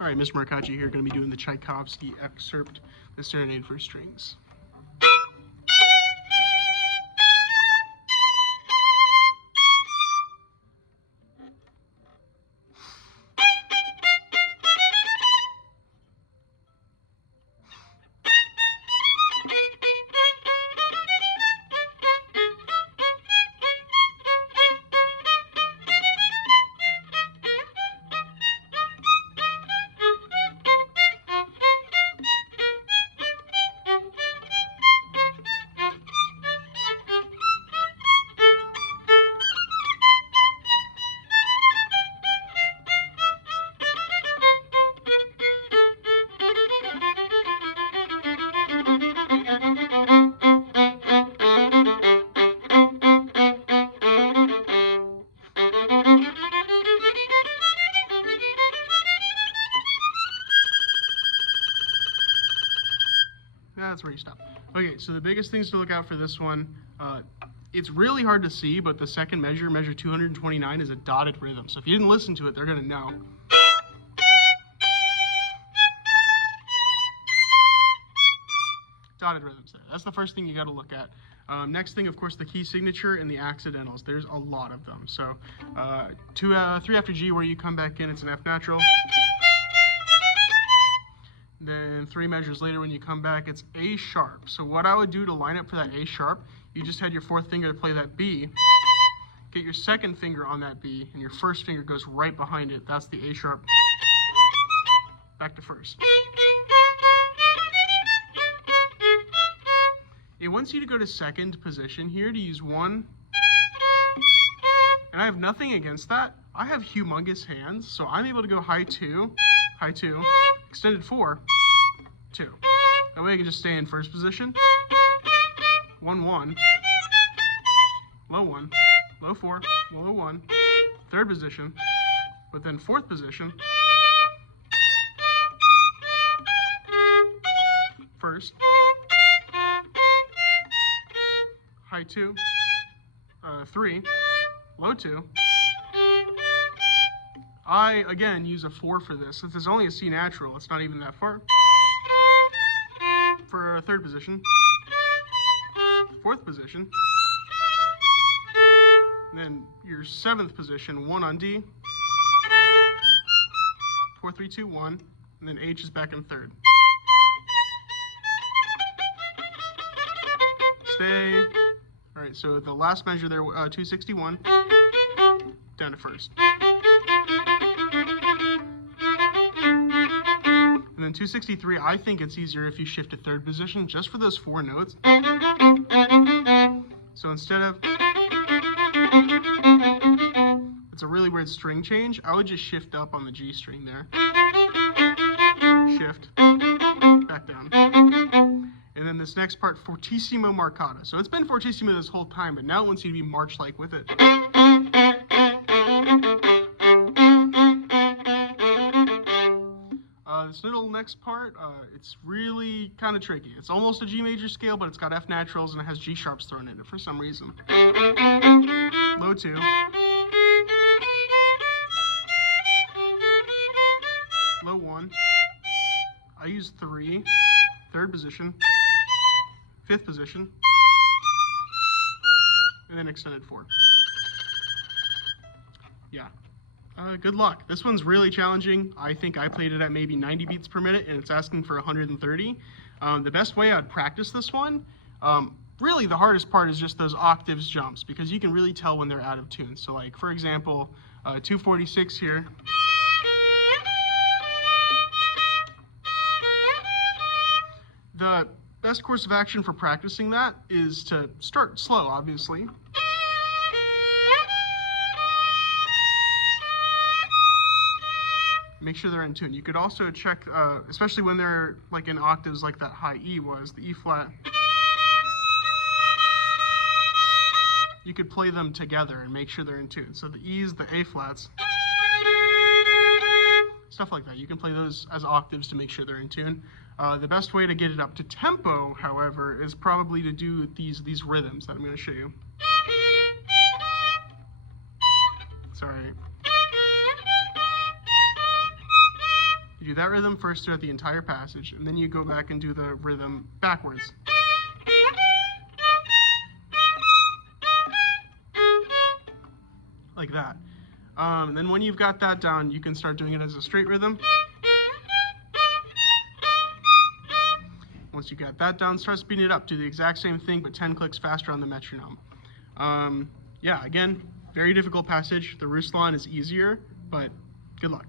All right, Miss Marcacci here, going to be doing the Tchaikovsky excerpt, the Serenade for Strings. That's where you stop. Okay, so the biggest things to look out for this one, it's really hard to see, but the second measure, measure 229, is a dotted rhythm. So if you didn't listen to it, they're going to know. Dotted rhythms there. That's the first thing you got to look at. Next thing, of course, the key signature and the accidentals. There's a lot of them. So 3 after G, where you come back in, it's an F natural. Then 3 measures later, when you come back, it's A sharp. So what I would do to line up for that A sharp, you just had your 4th finger to play that B, get your 2nd finger on that B, and your 1st finger goes right behind it. That's the A sharp. Back to 1st. It wants you to go to 2nd position here to use 1. And I have nothing against that. I have humongous hands, so I'm able to go high 2, extended 4, 2. That way I can just stay in 1st position, 1, 1, low 1, low 4, low 1, 3rd position, but then 4th position, 1st, high 2, 3, low 2. I, again, use a 4 for this. Since it's only a C natural, it's not even that far. For a 3rd position, 4th position, and then your 7th position, 1 on D, 4, 3, 2, 1, and then H is back in 3rd. Stay. All right, so the last measure there, 261, down to 1st. And then 263, I think it's easier if you shift to 3rd position, just for those 4 notes. So instead of, it's a really weird string change, I would just shift up on the G string there. Shift, back down. And then this next part, fortissimo marcata. So it's been fortissimo this whole time, but now it wants you to be march-like with it. This little next part, it's really kind of tricky. It's almost a G major scale, but it's got F naturals and it has G sharps thrown in it for some reason. Low 2. Low 1. I use 3. 3rd position. 5th position. And then extended 4. Yeah. Good luck. This one's really challenging. I think I played it at maybe 90 beats per minute, and it's asking for 130. The best way I'd practice this one, really the hardest part is just those octaves jumps, because you can really tell when they're out of tune. So like, for example, 246 here. The best course of action for practicing that is to start slow, obviously. Make sure they're in tune. You could also check, especially when they're like in octaves like that high E was, the E flat. You could play them together and make sure they're in tune. So the E's, the A flats, stuff like that. You can play those as octaves to make sure they're in tune. The best way to get it up to tempo, however, is probably to do these rhythms that I'm going to show you. Sorry. You do that rhythm first throughout the entire passage, and then you go back and do the rhythm backwards. Like that. And then when you've got that down, you can start doing it as a straight rhythm. Once you got that down, start speeding it up. Do the exact same thing, but 10 clicks faster on the metronome. Yeah, again, very difficult passage. The Ruslan is easier, but good luck.